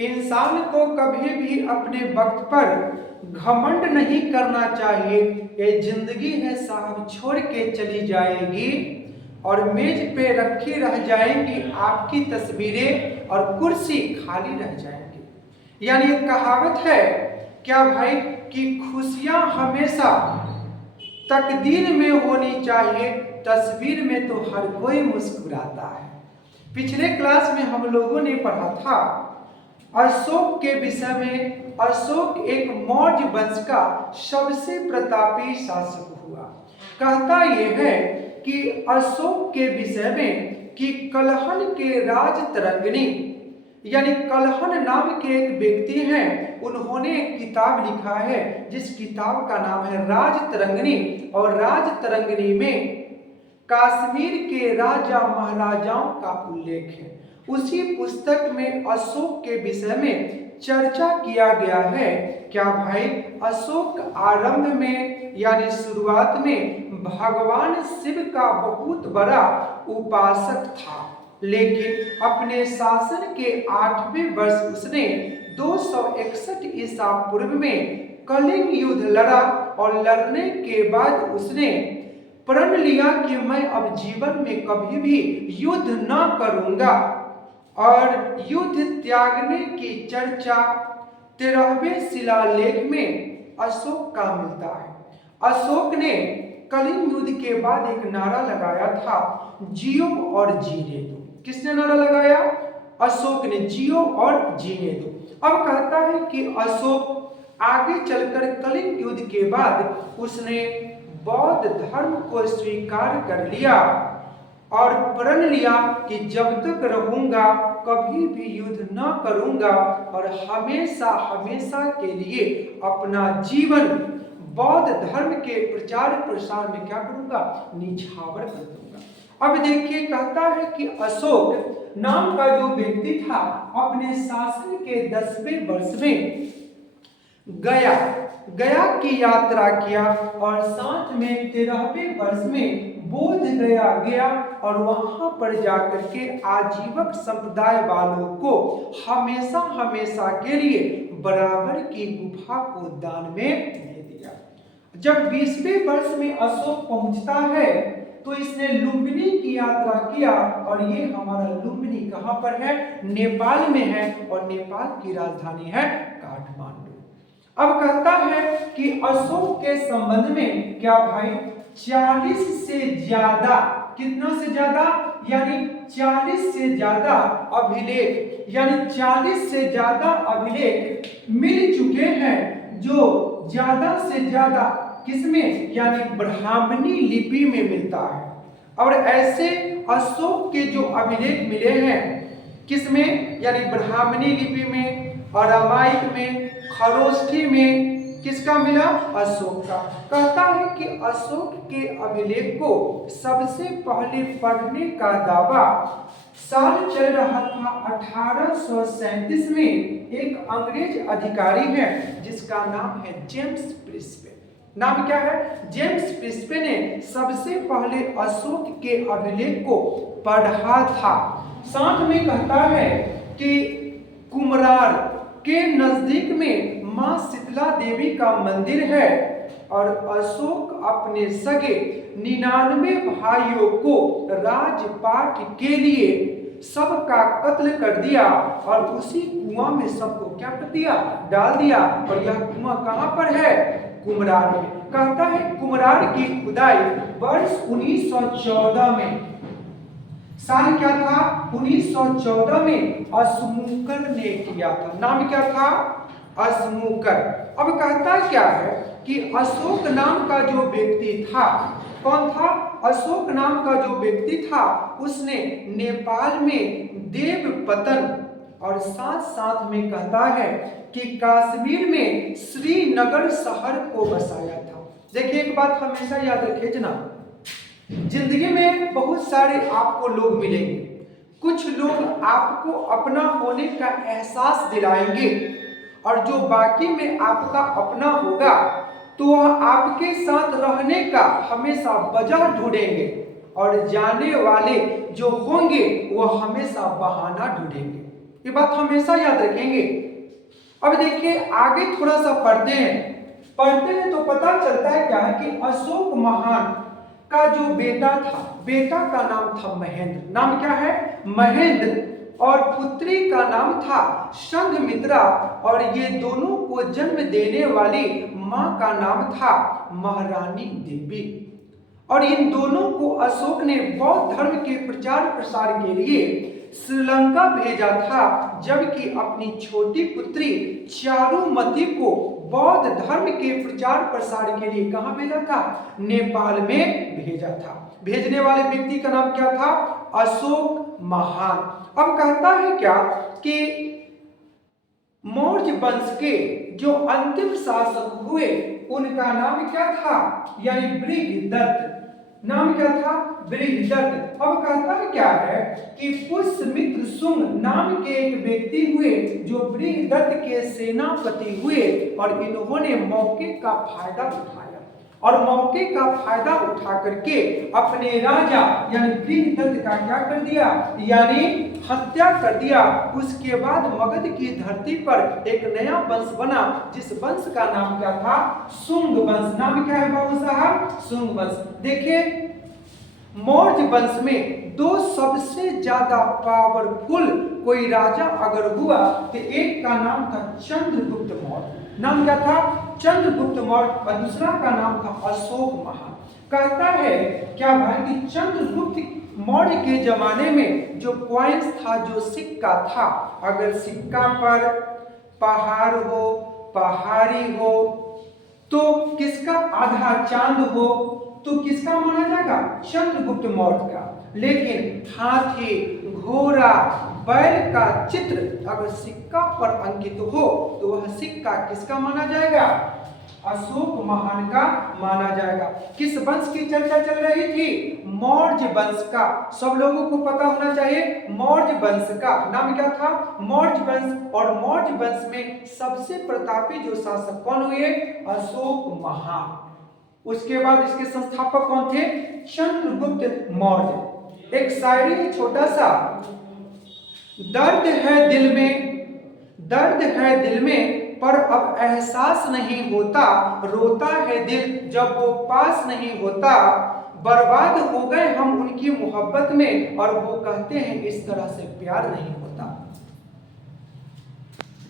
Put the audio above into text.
इंसान को कभी भी अपने वक्त पर घमंड नहीं करना चाहिए। ये जिंदगी है साहब, छोड़ के चली जाएगी और मेज पे रखी रह जाएंगी आपकी तस्वीरें और कुर्सी खाली रह जाएंगी। यानी एक कहावत है क्या भाई कि खुशियां हमेशा तकदीर में होनी चाहिए, तस्वीर में तो हर कोई मुस्कुराता है। पिछले क्लास में हम लोगों ने पढ़ा था अशोक के विषय में। अशोक एक मौर्य वंश का सबसे प्रतापी शासक हुआ। कहता यह है कि अशोक के विषय में कि कलहन के राज तरंगिणी, यानी कलहन नाम के एक व्यक्ति हैं, उन्होंने एक किताब लिखा है जिस किताब का नाम है राज तरंगिणी। और राज तरंगिणी में कश्मीर के राजा महाराजाओं का उल्लेख है। उसी पुस्तक में अशोक के विषय में चर्चा किया गया है। क्या भाई, अशोक आरंभ में यानी शुरुआत में भगवान शिव का बहुत बड़ा उपासक था, लेकिन अपने शासन के 8वें वर्ष उसने 261 ईसा पूर्व में कलिंग युद्ध लड़ा और लड़ने के बाद उसने प्रण लिया कि मैं अब जीवन में कभी भी युद्ध न करूंगा। और युद्ध त्यागने की चर्चा 13वें शिलालेख में अशोक का मिलता है। अशोक ने कलिंग युद्ध के बाद एक नारा लगाया था, जियो और जीने दो। किसने नारा लगाया? अशोक ने, जियो और जीने दो। अब कहता है कि अशोक आगे चलकर कलिंग युद्ध के बाद उसने बौद्ध धर्म को स्वीकार कर लिया और प्रण लिया कि जब तक रहूंगा कभी भी युद्ध न करूंगा और हमेशा हमेशा के लिए अपना जीवन बौद्ध धर्म के प्रचार प्रसार में क्या करूंगा? निछावर कर दूंगा। अब देखिए, कहता है कि अशोक नाम का जो व्यक्ति था अपने शासन के 10वें वर्ष में गया की यात्रा किया और साथ में 13वें वर्ष में बोध गया और वहां पर जाकर के आजीवक संप्रदाय वालों को हमेशा हमेशा के लिए बराबर की गुफा को दान में दे दिया। जब 20वें वर्ष में अशोक पहुंचता है तो इसने लुम्बिनी की यात्रा किया और ये हमारा लुम्बिनी कहां पर है? नेपाल में है और नेपाल की राजधानी है काठमांडू। अब कहता है कि अशोक के संबंध में क्या भाई 40 से ज्यादा, कितना से ज्यादा? यानी 40 से ज्यादा अभिलेख, यानी 40 से ज्यादा अभिलेख मिल चुके हैं, जो ज्यादा से ज्यादा किसमें? यानी ब्राह्मणी लिपि में मिलता है। और ऐसे अशोक के जो अभिलेख मिले हैं किसमें? यानी ब्राह्मणी लिपि में, अरामाइक में, खरोष्ठी में, किसका मिला? अशोक का। कहता है कि अशोक के अभिलेख को सबसे पहले पढ़ने का दावा साल चल रहा था 1837 में। एक अंग्रेज अधिकारी है जिसका नाम है जेम्स प्रिस्पे। नाम क्या है? जेम्स प्रिस्पे ने सबसे पहले अशोक के अभिलेख को पढ़ा था। साथ में कहता है कि कुमरार के नजदीक में मां शीतला देवी का मंदिर है और अशोक अपने सगे 99 भाइयों को राजपाट के लिए सबका कत्ल कर दिया और उसी कुआं में सबको क्या कर दिया? डाल दिया। और यह कुआं कहां पर है? कुमरार में। कहता है कुमरार की खुदाई वर्ष 1914 में, साल क्या था? 1914 में अशमूकर ने किया था। नाम क्या था? अशमूकर। अब कहता क्या है कि अशोक नाम का जो व्यक्ति था, कौन था? अशोक नाम का जो व्यक्ति था उसने नेपाल में देवपतन और साथ साथ में कहता है कि कश्मीर में श्रीनगर शहर को बसाया था। देखिए, एक बात हमेशा याद रखिए जनाब, जिंदगी में बहुत सारे आपको लोग मिलेंगे। कुछ लोग आपको अपना होने का एहसास दिलाएंगे और जो बाकी में आपका अपना होगा तो वह आपके साथ रहने का हमेशा वजह ढूंढेंगे और जाने वाले जो होंगे वह हमेशा बहाना ढूंढेंगे। ये बात हमेशा याद रखेंगे। अब देखिए आगे थोड़ा सा पढ़ते हैं तो पता चलता है क्या है कि अशोक महान का जो बेटा था, बेटा का नाम था महेंद्र। नाम क्या है? महेंद्र। और पुत्री का नाम था संघमित्रा। और ये दोनों को जन्म देने वाली मां का नाम था महारानी देवी। और इन दोनों को अशोक ने बौद्ध धर्म के प्रचार प्रसार के लिए श्रीलंका भेजा था, जबकि अपनी छोटी पुत्री चारुमती को बौद्ध धर्म के प्रचार प्रसार के लिए कहां भेजा था? नेपाल में भेजा था। भेजने वाले व्यक्ति का नाम क्या था? अशोक महान। अब कहता है क्या कि मौर्य वंश के जो अंतिम शासक हुए उनका नाम क्या था? यानी बृहदत्त। नाम क्या था? बृहदत्त। अब कहता है क्या है कि पुष्यमित्र शुंग नाम के एक व्यक्ति हुए जो बृहदत्त के सेनापति हुए, और इन्होंने मौके का फायदा उठाया और मौके का फायदा उठा करके अपने राजा यानी बृहदत्त का क्या कर दिया? यानी हत्या कर दिया। उसके बाद मगध की धरती पर एक नया वंश बना, जिस वंश का नाम क्या था? शुंग वंश। नाम क्या है बाबू साहब? शुंग वंश। देखिए मौर्य वंश में दो सबसे ज्यादा पावरफुल कोई राजा अगर हुआ तो एक का नाम था चंद्रगुप्त मौर्य। नाम क्या था? चंद्रगुप्त मौर्य। और दूसरा का नाम था अशोक महान। कहता है क्या भाई कि चंद्रगुप्त मौर्य के जमाने में जो कॉइन्स था, जो सिक्का था, अगर सिक्का पर पहाड़ हो, पहाड़ी हो, तो किसका आधा चांद हो तो किसका माना जाएगा? चंद्रगुप्त मौर्य का। लेकिन हाथी, घोड़ा, बैल का चित्र अगर सिक्का पर अंकित हो तो वह सिक्का किसका माना जाएगा? अशोक महान का माना जाएगा। किस वंश की चर्चा चल रही थी? मौर्य वंश का। सब लोगों को पता होना चाहिए मौर्य वंश का नाम क्या था? मौर्य वंश। और मौर्य वंश में सबसे प्रतापी जो शासक कौन हुए? अशोक महान। उसके बाद इसके संस्थापक कौन थे? चंद्रगुप्त मौर्य। एक शायरी है छोटा सा। दर्द है दिल में, दर्द है दिल में, पर अब एहसास नहीं होता, रोता है दिल जब वो पास नहीं होता, बर्बाद हो गए हम उनकी मोहब्बत में, और वो कहते हैं इस तरह से प्यार नहीं होता।